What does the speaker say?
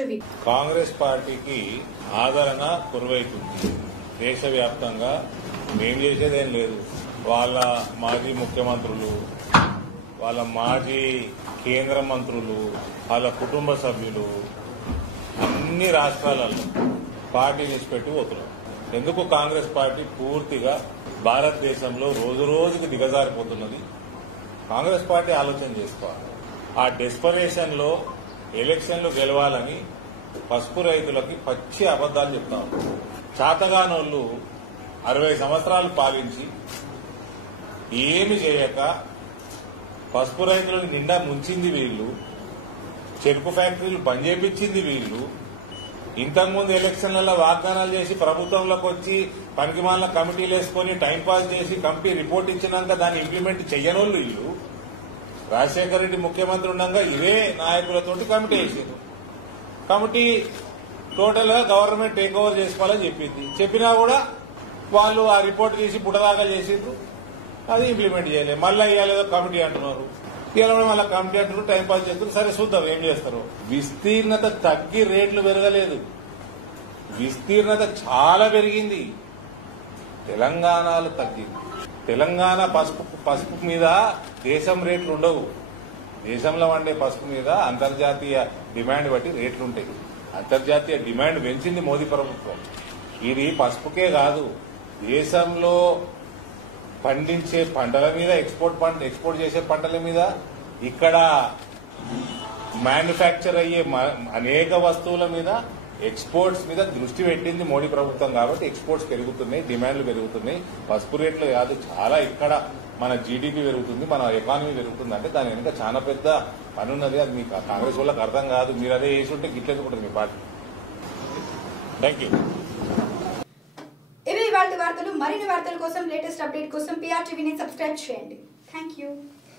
Review. Congress పార్టీకి ఆదరణ కురువైతుంది. దేశవ్యాప్తంగా మేం చేసేదేం లేదు. వాళ్ళ మాజీ ముఖ్యమంత్రులు, వాళ్ళ మాజీ కేంద్ర మంత్రులు, వాళ్ళ కుటుంబ సభ్యులు అన్ని రాష్ట్రాలలో పార్టీ నిలిచిపెట్టి పోతున్నారు. ఎందుకు కాంగ్రెస్ పార్టీ పూర్తిగా భారతదేశంలో రోజు రోజుకు దిగజారిపోతున్నది. కాంగ్రెస్ పార్టీ ఆలోచన చేసుకోవాలి. ఆ డెస్పరేషన్ లో ఎలక్షన్లు గెలవాలని పసుపు రైతులకి పచ్చి అబద్దాలు చెప్తారు. చాతగానోళ్లు 60 సంవత్సరాలు పాలించి ఏమి చేయక పసుపు రైతులను నిండా ముంచింది వీళ్లు, చెరుకు ఫ్యాక్టరీలు బంద్ చేపించింది వీళ్లు, ఇంతకుముందు ఎలక్షన్లలో వాగ్దానాలు చేసి ప్రభుత్వంలోకి వచ్చి పనికిమాలిన కమిటీలు వేసుకుని టైంపాస్ చేసి కమిటీ రిపోర్ట్ ఇచ్చినాక దాన్ని ఇంప్లిమెంట్ చెయ్యనోళ్లు వీళ్లు. రాజశేఖర రెడ్డి ముఖ్యమంత్రి ఉండగా ఇవే నాయకులతోటి కమిటీ వేసారు. కమిటీ టోటల్ గా గవర్నమెంట్ టేక్ ఓవర్ చేసుకోవాలని చెప్పింది. చెప్పినా కూడా వాళ్ళు ఆ రిపోర్ట్ తీసి పుట్టదాకా చేసిండ్రు, అది ఇంప్లిమెంట్ చేయలేదు. మళ్ళీ ఇవ్వలేదో కమిటీ అంటున్నారు, ఇవాళ మళ్ళీ కమిటీ అంటున్నారు, టైంపాస్ చేస్తున్నారు. సరే చూద్దాం ఏం చేస్తారు. విస్తీర్ణత తగ్గి రేట్లు పెరగలేదు, విస్తీర్ణత చాలా పెరిగింది. తెలంగాణలో తగ్గింది. తెలంగాణ పసుపు మీద దేశం రేట్లు ఉండవు. దేశంలో వండే పసుపు మీద అంతర్జాతీయ డిమాండ్ బట్టి రేట్లుంటాయి. అంతర్జాతీయ డిమాండ్ పెంచింది మోదీ ప్రభుత్వం. ఇది పసుపుకే కాదు, దేశంలో పండించే పంటల మీద, ఎక్స్పోర్ట్ చేసే పంటల మీద, ఇక్కడ మ్యానుఫ్యాక్చర్ అయ్యే అనేక వస్తువుల మీద, ఎక్స్పోర్ట్స్ మీద దృష్టి పెట్టింది మోడీ ప్రభుత్వం. కాబట్టి ఎక్స్పోర్ట్స్ పెరుగుతున్నాయి, డిమాండ్లు పెరుగుతున్నాయి. పసుపు రేట్లు కాదు, చాలా ఇక్కడ మన జీడీపీ పెరుగుతుంది, మన ఎకానమీ పెరుగుతుంది. అంటే దాని వెనుక చాలా పెద్ద పని ఉన్నది. అది మీకు కాంగ్రెస్ వాళ్ళకి అర్థం కాదు. మీరు అదే వేసి ఉంటే గిట్లెందుకుంటుంది మీ పార్టీ. Thank you. ఇవి ఇవాళ వార్తలు. మరిన్ని వార్తల కోసం, లేటెస్ట్ అప్డేట్ కోసం PRTVని సబ్స్క్రైబ్ చేయండి. Thank you.